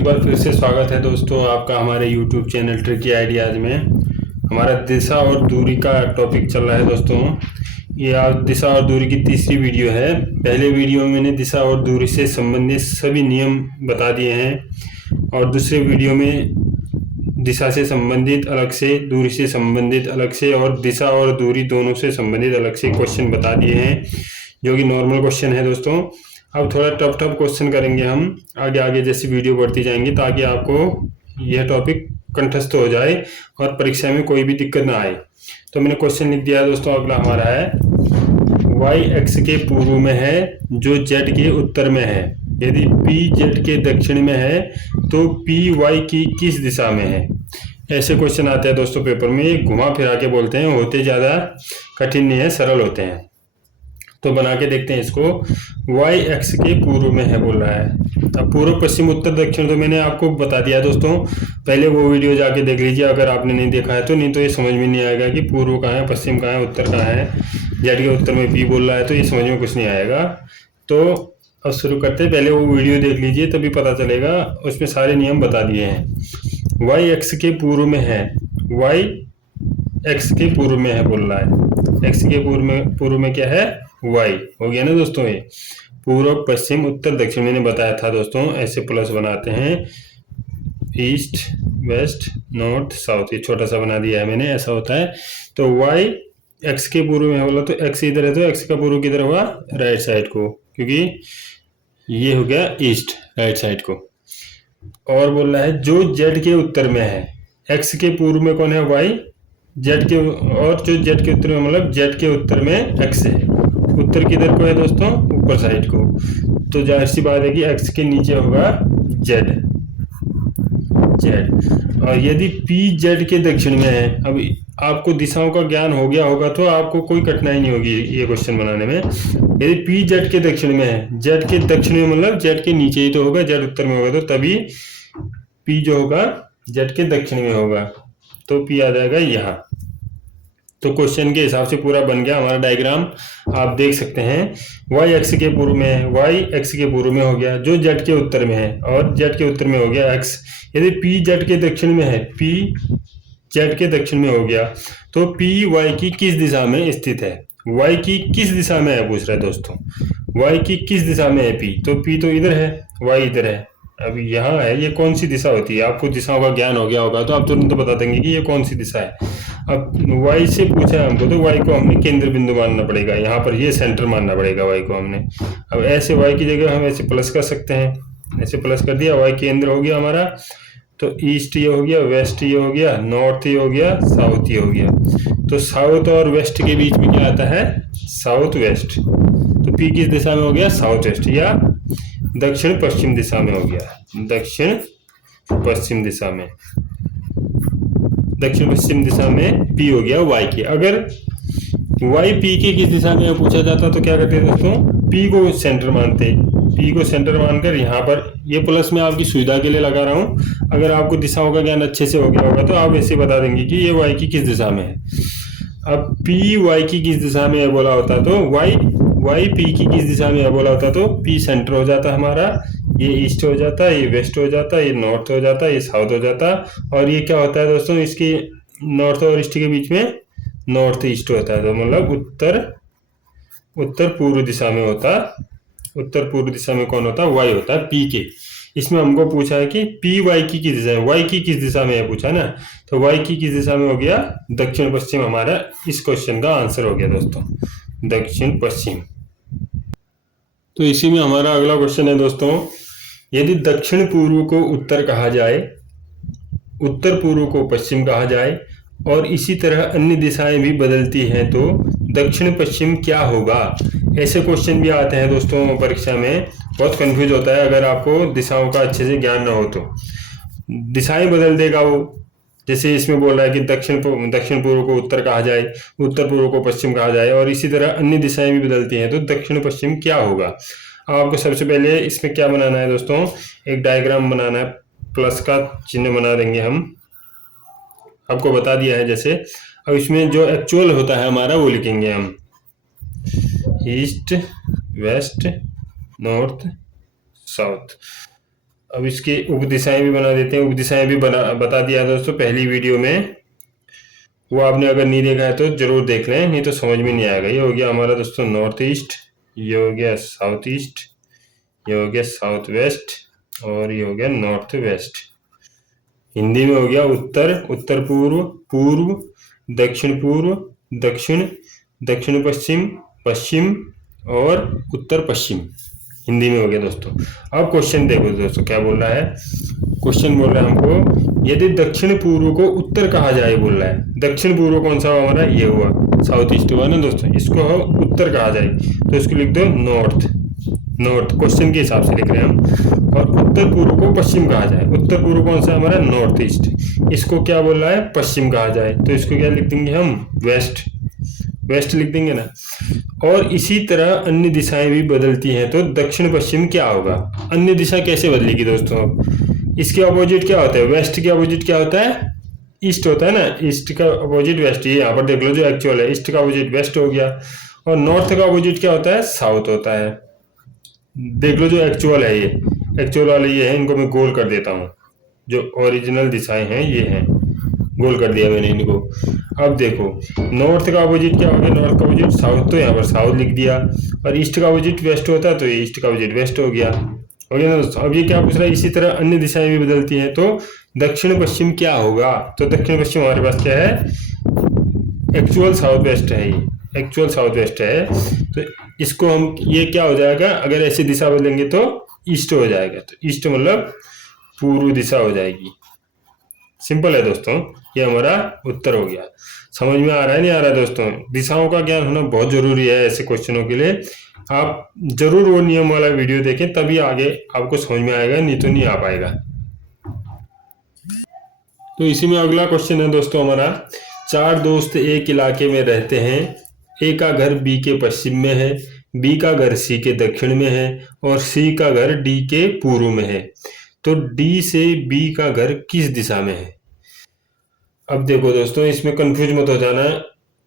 एक बार फिर से स्वागत है दोस्तों आपका हमारे YouTube चैनल ट्रिकी आइडियाज़ में। हमारा दिशा और दूरी का टॉपिक चल रहा है दोस्तों। ये आज दिशा और दूरी की तीसरी वीडियो है। पहले वीडियो में मैंने दिशा और दूरी से संबंधित सभी नियम बता दिए हैं और दूसरे वीडियो में दिशा से संबंधित अलग से, दूरी से संबंधित अलग से और दिशा और दूरी दोनों से संबंधित अलग से क्वेश्चन बता दिए हैं, जो कि नॉर्मल क्वेश्चन है दोस्तों। अब थोड़ा टफ क्वेश्चन करेंगे हम आगे आगे जैसी वीडियो बढ़ती जाएंगी, ताकि आपको यह टॉपिक कंठस्थ हो जाए और परीक्षा में कोई भी दिक्कत ना आए। तो मैंने क्वेश्चन लिख दिया दोस्तों। अगला हमारा है, y x के पूर्व में है जो z के उत्तर में है। यदि p z के दक्षिण में है तो p y की किस दिशा में है। ऐसे क्वेश्चन आते हैं दोस्तों पेपर में। ये घुमा फिरा के बोलते हैं, होते ज़्यादा कठिन नहीं है, सरल होते हैं। तो बना के देखते हैं इसको। y x के पूर्व में है बोल रहा है। अब पूर्व, पश्चिम, उत्तर, दक्षिण तो मैंने आपको बता दिया दोस्तों। पहले वो वीडियो जाके देख लीजिए अगर आपने नहीं देखा है तो। नहीं तो ये समझ में नहीं आएगा कि पूर्व कहाँ है, पश्चिम कहाँ है, उत्तर कहाँ है। जेड के उत्तर में p बोल रहा है तो ये समझ में कुछ नहीं आएगा। तो अब शुरू करते हैं। पहले वो वीडियो देख लीजिए तभी पता चलेगा, उसमें सारे नियम बता दिए हैं। y x के पूर्व में है, y x के पूर्व में है बोल रहा है। x के पूर्व में क्या है, y हो गया ना दोस्तों। ये पूर्व, पश्चिम, उत्तर, दक्षिण मैंने बताया था दोस्तों। ऐसे प्लस बनाते हैं, ईस्ट, वेस्ट, नॉर्थ, साउथ। ये छोटा सा बना दिया है मैंने, ऐसा होता है। तो y x के पूर्व में बोला तो x इधर है, तो x का पूर्व किधर हुआ, राइट साइड को, क्योंकि ये हो गया ईस्ट, राइट साइड को। और बोल रहा है जो z के उत्तर में है, x के पूर्व में कौन है, y, z के, और जो z के उत्तर में मतलब z के उत्तर में x है। उत्तर किधर को है दोस्तों, ऊपर साइड को। तो जाहिर सी बात है कि x के नीचे होगा z। और यदि p z के दक्षिण में है, अब आपको दिशाओं का ज्ञान हो गया होगा तो आपको कोई कठिनाई नहीं होगी ये क्वेश्चन बनाने में। यदि p z के दक्षिण में है, z के दक्षिण में मतलब z के नीचे ही तो होगा, z उत्तर में होगा, तो तभी p जो होगा z के दक्षिण में होगा, तो p आ जाएगा यहाँ। तो क्वेश्चन के हिसाब से पूरा बन गया हमारा डायग्राम, आप देख सकते हैं। y x के पूर्व में है, y x के पूर्व में हो गया, जो z के उत्तर में है, और z के उत्तर में हो गया x। यदि p z के दक्षिण में है, p z के दक्षिण में हो गया, तो p y की किस दिशा में स्थित है। y की किस दिशा में है पूछ रहा है दोस्तों। y की किस दिशा में है p, तो p तो इधर है, y इधर है। अब यहाँ है, ये कौन सी दिशा होती है। आपको दिशाओं का ज्ञान हो गया होगा तो आप तुरंत बता देंगे कि ये कौन सी दिशा है। अब y से पूछा हमको, तो y को हमने केंद्र बिंदु मानना पड़ेगा। यहाँ पर ये सेंटर मानना पड़ेगा y को हमने। अब ऐसे y की जगह हम ऐसे प्लस कर सकते हैं, ऐसे प्लस कर दिया, y केंद्र हो गया हमारा। तो ईस्ट ये हो गया, वेस्ट ये हो गया, नॉर्थ ये हो गया, साउथ ये हो गया। तो साउथ और वेस्ट के बीच में क्या आता है, साउथ वेस्ट। तो p किस दिशा में हो गया, साउथ वेस्ट, या दक्षिण पश्चिम दिशा में हो गया, दक्षिण पश्चिम दिशा में। दक्षिण पश्चिम दिशा में p हो गया y के। अगर y p के किस दिशा में पूछा जाता तो क्या करते हैं दोस्तों, p को सेंटर मानते। p को सेंटर मानकर यहाँ पर ये प्लस में आपकी सुविधा के लिए लगा रहा हूँ। अगर आपको दिशाओं का ज्ञान अच्छे से हो गया होगा तो आप ऐसे बता देंगे कि ये y की किस दिशा में है। अब p y की किस दिशा में है बोला होता तो y p की किस दिशा में है बोला होता तो p सेंटर हो जाता हमारा, ये ईस्ट हो जाता, ये वेस्ट हो जाता, ये नॉर्थ हो जाता, ये साउथ हो जाता। और ये क्या होता है दोस्तों, इसके नॉर्थ और ईस्ट के बीच में नॉर्थ ईस्ट होता है, तो मतलब उत्तर पूर्व दिशा में होता। उत्तर पूर्व दिशा में कौन होता, y होता है p के। इसमें हमको पूछा है कि p y की किस दिशा है, y की किस दिशा में है पूछा ना, तो y की किस दिशा में हो गया, दक्षिण पश्चिम। हमारा इस क्वेश्चन का आंसर हो गया दोस्तों, दक्षिण पश्चिम। तो इसी में हमारा अगला क्वेश्चन है दोस्तों, यदि दक्षिण पूर्व को उत्तर कहा जाए, उत्तर पूर्व को पश्चिम कहा जाए, और इसी तरह अन्य दिशाएं भी बदलती हैं, तो दक्षिण पश्चिम क्या होगा। ऐसे क्वेश्चन भी आते हैं दोस्तों परीक्षा में, बहुत कंफ्यूज होता है अगर आपको दिशाओं का अच्छे से ज्ञान ना हो तो। दिशाएं बदल देगा वो, जैसे इसमें बोल रहा है कि दक्षिण पूर्व को उत्तर कहा जाए, उत्तर पूर्व को पश्चिम कहा जाए, और इसी तरह अन्य दिशाएं भी बदलती हैं, तो दक्षिण पश्चिम क्या होगा। आपको सबसे पहले इसमें क्या बनाना है दोस्तों, एक डायग्राम बनाना है, प्लस का चिन्ह बना देंगे हम, आपको बता दिया है जैसे। अब इसमें जो एक्चुअल होता है हमारा वो लिखेंगे हम, ईस्ट, वेस्ट, नॉर्थ, साउथ। अब इसकी उपदिशाएं भी बना देते हैं। उपदिशाएं भी बता दिया दोस्तों पहली वीडियो में, वो आपने अगर नहीं देखा है तो जरूर देख लें, नहीं तो समझ में नहीं आएगा। ये हो गया हमारा दोस्तों नॉर्थ ईस्ट, ये हो गया साउथ ईस्ट, ये हो गया साउथ वेस्ट, और ये हो गया नॉर्थ वेस्ट। हिंदी में हो गया उत्तर, उत्तर पूर्व, पूर्व, दक्षिण पूर्व, दक्षिण, दक्षिण पश्चिम, पश्चिम, और उत्तर पश्चिम। हिंदी में हो गया दोस्तों। अब क्वेश्चन देखो दोस्तों क्या बोल रहा है। क्वेश्चन बोल रहा है हमको, यदि दक्षिण पूर्व को उत्तर कहा जाए, बोल रहा है दक्षिण पूर्व कौन सा हुआ हमारा, ये हुआ साउथ ईस्ट हुआ ना दोस्तों, इसको हम उत्तर कहा जाए तो इसको लिख दो नॉर्थ। नॉर्थ क्वेश्चन के हिसाब से लिख रहे हैं हम। और उत्तर पूर्व को पश्चिम कहा जाए, उत्तर पूर्व कौन सा हमारा नॉर्थ ईस्ट, इसको क्या बोल रहा है पश्चिम कहा जाए तो इसको क्या लिख देंगे हम वेस्ट, वेस्ट लिख देंगे ना। और इसी तरह अन्य दिशाएं भी बदलती हैं तो दक्षिण पश्चिम क्या होगा। अन्य दिशा कैसे बदलेगी दोस्तों, अब इसके अपोजिट क्या होता है, वेस्ट के अपोजिट क्या होता है, ईस्ट होता है ना, ईस्ट का अपोजिट वेस्ट, ये यहाँ पर देख लो जो एक्चुअल है, ईस्ट का अपोजिट वेस्ट हो गया। और नॉर्थ का अपोजिट क्या होता है, साउथ होता है। देख लो जो एक्चुअल है, ये एक्चुअल वाले ये है, इनको मैं गोल कर देता हूँ, जो ओरिजिनल दिशाएं हैं ये हैं, गोल कर दिया मैंने इनको। अब देखो नॉर्थ का अपोजिट क्या हो गया, नॉर्थ का अपोजिट साउथ, तो यहाँ पर साउथ लिख दिया। और ईस्ट का अपोजिट वेस्ट होता है तो ये ईस्ट का अपोजिट वेस्ट हो गया ना दोस्तों। अब ये क्या पूछ रहा है, इसी तरह अन्य दिशाएं भी बदलती हैं तो दक्षिण पश्चिम क्या होगा। तो दक्षिण पश्चिम हमारे पास क्या है, एक्चुअल साउथ वेस्ट है, ये एक्चुअल साउथ वेस्ट है। तो इसको हम, ये क्या हो जाएगा, अगर ऐसी दिशा बदलेंगे तो ईस्ट हो जाएगा, तो ईस्ट मतलब पूर्व दिशा हो जाएगी। सिंपल है दोस्तों, ये हमारा उत्तर हो गया। समझ में आ रहा है नहीं आ रहा है दोस्तों, दिशाओं का ज्ञान होना बहुत जरूरी है ऐसे क्वेश्चनों के लिए। आप जरूर वो नियम वाला वीडियो देखें, तभी आगे आपको समझ में आएगा, नहीं तो नहीं आ पाएगा। तो इसी में अगला क्वेश्चन है दोस्तों हमारा, चार दोस्त एक इलाके में रहते हैं, ए का घर बी के पश्चिम में है, बी का घर सी के दक्षिण में है, और सी का घर डी के पूर्व में है। तो डी से बी का घर किस दिशा में है। अब देखो दोस्तों इसमें कंफ्यूज मत हो जाना,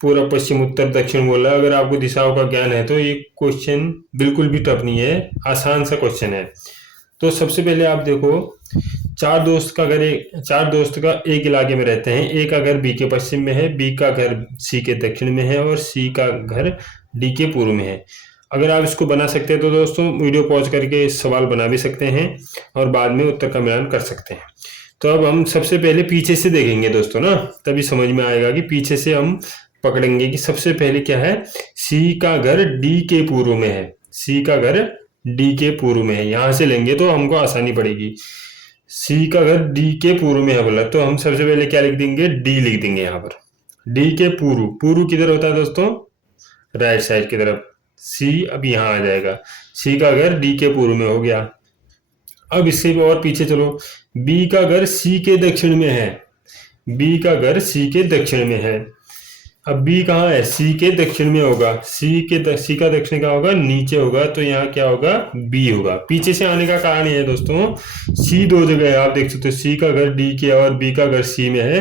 पूरा पश्चिम उत्तर दक्षिण बोला है। अगर आपको दिशाओं का ज्ञान है तो ये क्वेश्चन बिल्कुल भी टफ नहीं है, आसान सा क्वेश्चन है। तो सबसे पहले आप देखो, चार दोस्त का एक इलाके में रहते हैं, ए का घर बी के पश्चिम में है, बी का घर सी के दक्षिण में है, और सी का घर डी के पूर्व में है। अगर आप इसको बना सकते हैं तो दोस्तों वीडियो पॉज करके सवाल बना भी सकते हैं और बाद में उत्तर का मिलान कर सकते हैं। तो अब हम सबसे पहले पीछे से देखेंगे दोस्तों ना, तभी समझ में आएगा कि पीछे से हम पकड़ेंगे कि सबसे पहले क्या है, सी का घर डी के पूर्व में है, सी का घर डी के पूर्व में है, यहां से लेंगे तो हमको आसानी पड़ेगी। सी का घर डी के पूर्व में है बोला, तो हम सबसे पहले क्या लिख देंगे, डी लिख देंगे यहाँ पर। डी के पूर्व, पूर्व किधर होता है दोस्तों, राइट साइड की तरफ। सी अब यहाँ आ जाएगा, सी का घर डी के पूर्व में हो गया। अब इससे भी और पीछे चलो, बी का घर सी के दक्षिण में है, बी का घर सी के दक्षिण में है। अब बी कहाँ है, सी के दक्षिण में होगा, सी का दक्षिण कहाँ होगा, नीचे होगा, तो यहाँ क्या होगा, बी होगा। पीछे से आने का कारण ये है दोस्तों, सी दो जगह है, आप देख सकते हो, सी का घर डी के और बी का घर सी में है।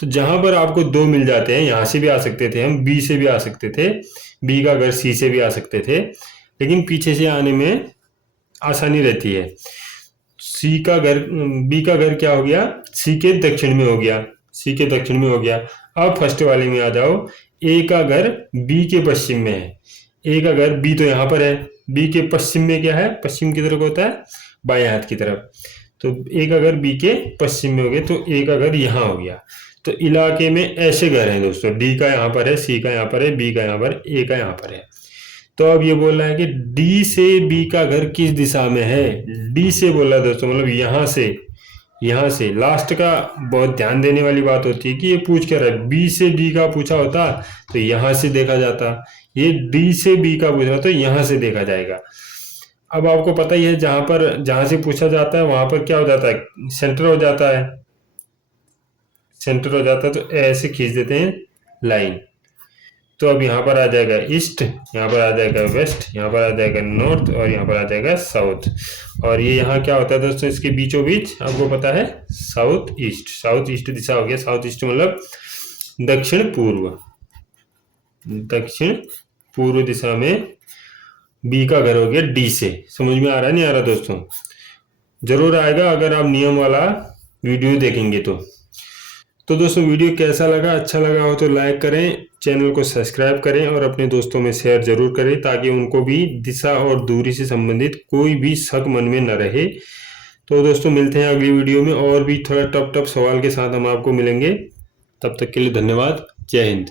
तो जहां पर आपको दो मिल जाते हैं, यहां से भी आ सकते थे हम, बी से भी आ सकते थे, बी का घर सी से भी आ सकते थे, लेकिन पीछे से आने में आसानी रहती है। सी का घर, बी का घर क्या हो गया, सी के दक्षिण में हो गया, सी के दक्षिण में हो गया। अब फर्स्ट वाले में आ जाओ, ए का घर बी के पश्चिम में है, ए का घर, बी तो यहाँ पर है, बी के पश्चिम में क्या है, पश्चिम की तरफ होता है बाएं हाथ की तरफ, तो ए का घर बी के पश्चिम में हो गया, तो ए का घर यहाँ हो गया। तो इलाके में ऐसे घर हैं दोस्तों, डी का यहाँ पर है, सी का यहाँ पर है, बी का यहाँ पर, ए का यहाँ पर है। तो अब ये बोल रहा है कि डी से बी का घर किस दिशा में है। डी से बोल रहा है दोस्तों, मतलब यहाँ से लास्ट का बहुत ध्यान देने वाली बात होती है कि ये पूछ क्या रहा है, बी से डी का पूछा होता तो यहाँ से देखा जाता, ये डी से बी का पूछ रहा तो यहाँ से देखा जाएगा। अब आपको पता ही है, जहां से पूछा जाता है वहां पर क्या हो जाता है, सेंटर हो जाता है, सेंटर हो जाता है, तो ऐसे खींच देते हैं लाइन। तो अब यहाँ पर आ जाएगा ईस्ट, यहाँ पर आ जाएगा वेस्ट, यहाँ पर आ जाएगा नॉर्थ, और यहाँ पर आ जाएगा साउथ। और ये यहाँ क्या होता है दोस्तों, इसके बीचों बीच आपको पता है साउथ ईस्ट, साउथ ईस्ट दिशा हो गया। साउथ ईस्ट मतलब दक्षिण पूर्व, दक्षिण पूर्व दिशा में बी का घर हो गया डी से। समझ में आ रहा है नहीं आ रहा दोस्तों। ज़रूर आएगा अगर आप नियम वाला वीडियो देखेंगे तो दोस्तों वीडियो कैसा लगा, अच्छा लगा हो तो लाइक करें, चैनल को सब्सक्राइब करें और अपने दोस्तों में शेयर जरूर करें ताकि उनको भी दिशा और दूरी से संबंधित कोई भी शक मन में न रहे। तो दोस्तों मिलते हैं अगली वीडियो में और भी थोड़ा टफ सवाल के साथ हम आपको मिलेंगे। तब तक के लिए धन्यवाद। जय हिंद।